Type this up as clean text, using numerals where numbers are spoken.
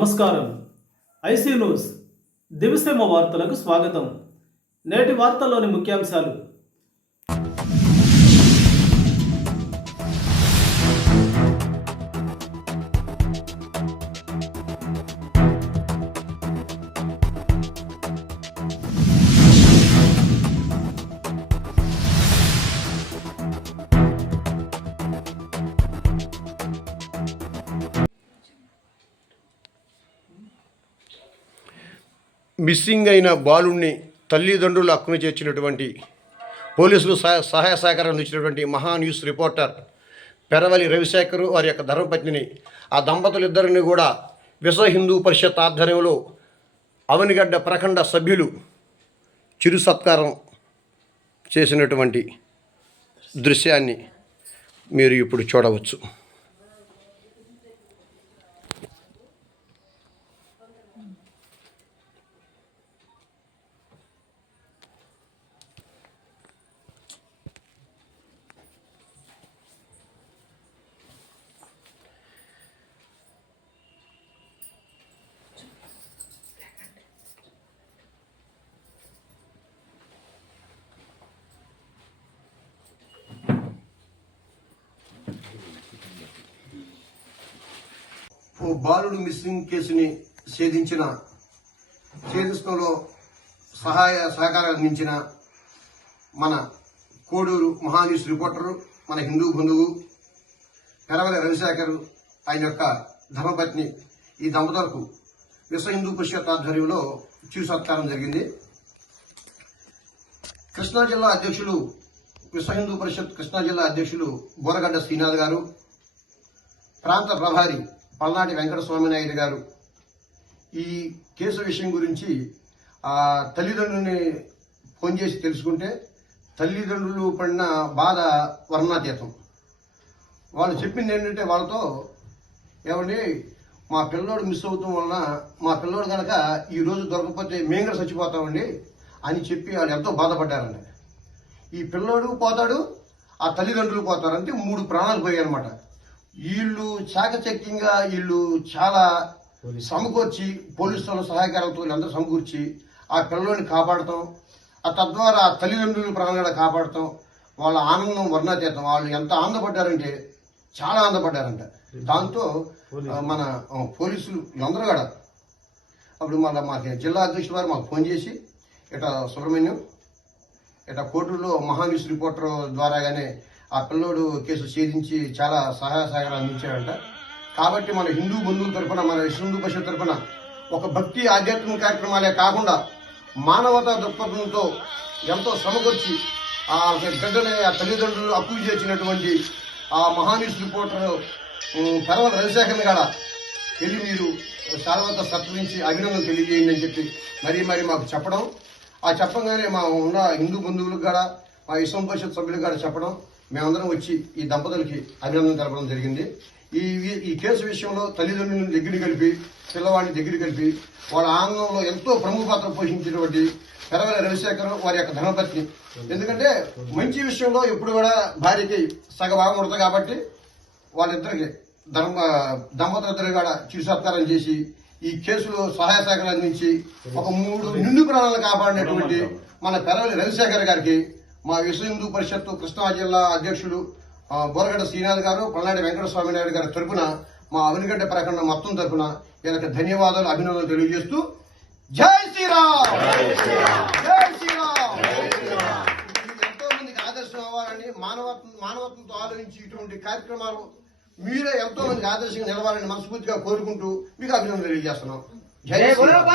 నమస్కారం. IC news దివిసేమ వార్తలకు స్వాగతం. నేటి వార్తల్లోని ముఖ్యాంశాలు. మిస్సింగ్ అయిన బాలుణ్ణి తల్లిదండ్రులు హక్కును చేర్చినటువంటి పోలీసులు సహాయ సహకారం అందించినటువంటి మహా న్యూస్ రిపోర్టర్ పెరవలి రవిశేఖర్ వారి యొక్క ధర్మపత్నిని ఆ దంపతులిద్దరిని కూడా విశ్వ హిందూ పరిషత్ ఆధ్వర్యంలో అవనిగడ్డ ప్రఖండ సభ్యులు చిరు సత్కారం చేసినటువంటి దృశ్యాన్ని మీరు ఇప్పుడు చూడవచ్చు. ఓ బాలుడు మిస్సింగ్ కేసుని ఛేదించడంలో సహాయ సహకారం అందించిన మన కోడూరు మహాన్యూస్ రిపోర్టరు, మన హిందూ బంధువు పెరవలి రవిశేఖర్ ఆయన యొక్క ధర్మపత్ని ఈ దంపతులకు విశ్వ హిందూ పరిషత్ ఆధ్వర్యంలో చిరు సత్కారం జరిగింది. కృష్ణా జిల్లా అధ్యక్షులు, విశ్వ హిందూ పరిషత్ కృష్ణా జిల్లా అధ్యక్షులు బోరగడ్డ శ్రీనాథ్ గారు, ప్రాంత ప్రభారి పల్నాటి వెంకటస్వామి నాయుడు గారు ఈ కేసు విషయం గురించి ఆ తల్లిదండ్రుల్ని ఫోన్ చేసి తెలుసుకుంటే తల్లిదండ్రులు పడిన బాధ వర్ణాతీతం. వాళ్ళు చెప్పింది ఏంటంటే, వాళ్ళతో ఏమండి మా పిల్లోడు మిస్ అవుతాం వలన మా పిల్లోడు కనుక ఈ రోజు దొరకకపోతే మేము కూడా చచ్చిపోతామండి అని చెప్పి వాళ్ళు ఎంతో బాధపడ్డారండి. ఈ పిల్లోడు పోతాడు, ఆ తల్లిదండ్రులు పోతారు, అంటే 3 ప్రాణాలు పోయాయి అనమాట. వీళ్ళు చాకచక్యంగా వీళ్ళు చాలా సమకూర్చి పోలీసుల సహాయకారంతో వీళ్ళందరూ సమకూర్చి ఆ పిల్లల్ని కాపాడటం, తద్వారా ఆ తల్లిదండ్రుల ప్రాణాలు కాపాడటం, వాళ్ళ ఆనందం వర్ణాతీతం. వాళ్ళు ఎంత ఆనందపడ్డారంటే చాలా ఆనందపడ్డారంట. దాంతో మన పోలీసులు అందరూ కూడా అప్పుడు మాకు జిల్లా అధ్యక్షుల వారు మాకు ఫోన్ చేసి సుబ్రహ్మణ్యం కోర్టులో మహాన్యూస్ రిపోర్టర్ ద్వారాగానే ఆ పిల్లోడు కేసు ఛేదించి చాలా సహాయ సహకారం అందించాడంట. కాబట్టి మన హిందూ బంధువుల తరఫున, మన విశ్వ హిందూ పరిషత్ తరఫున ఒక భక్తి ఆధ్యాత్మిక కార్యక్రమాలే కాకుండా మానవతా దృక్పథంతో ఎంతో సమకూర్చి ఆ బిడ్డని ఆ తల్లిదండ్రులు అప్పులు చేసినటువంటి ఆ మహాన్యూస్ రిపోర్టర్ పెరవలి రవిశేఖర్ని కూడా వెళ్ళి మీరు శారవత సత్కరించి అభినందనలు తెలియజేయండి అని చెప్పి మరీ మాకు చెప్పడం, ఆ చెప్పగానే మా ఉన్న హిందూ బంధువులకు కూడా మా విశ్వ పరిషత్ సభ్యులకు కూడా చెప్పడం, మేమందరం వచ్చి ఈ దంపతులకి అభినందన తెలపడం జరిగింది. ఈ కేసు విషయంలో తల్లిదండ్రులను దగ్గర కలిపి, పిల్లవాడిని దగ్గర కలిపి వాళ్ళ ఆనందంలో ఎంతో ప్రముఖ పాత్ర పోషించినటువంటి పెరవలి రవిశేఖర్ వారి యొక్క ధర్మపత్ని. ఎందుకంటే మంచి విషయంలో ఎప్పుడు కూడా భార్యకి సగభాగం ఉంటుంది కాబట్టి వాళ్ళిద్దరికి దంపతులిద్దరు కూడా చిరు సత్కారం చేసి ఈ కేసులో సహాయ సహకారం అందించి ఒక 3 నిండు ప్రాణాలను కాపాడినటువంటి మన పెరవలి రవిశేఖర్ గారికి మా విశ్వ హిందూ పరిషత్ కృష్ణా జిల్లా అధ్యక్షులు బోరగడ్డ శ్రీనాథ్ గారు, పల్నాటి వెంకటస్వామి నాయుడు గారి తరఫున, మా అవనిగడ్డ ప్రఖండ మొత్తం తరఫున వీళ్ళకి ధన్యవాదాలు, అభినందనలు తెలియజేస్తూ జై శ్రీరామ్, జై శ్రీరామ్. ఎంతో మందికి ఆదర్శం అవ్వాలని, మానవత్వంతో ఆలోచించి ఇటువంటి కార్యక్రమాలు మీరే ఎంతో మందికి ఆదర్శంగా నిలవాలని మనస్ఫూర్తిగా కోరుకుంటూ మీకు అభినందనలు తెలియజేస్తున్నాం. జై శ్రీరామ్.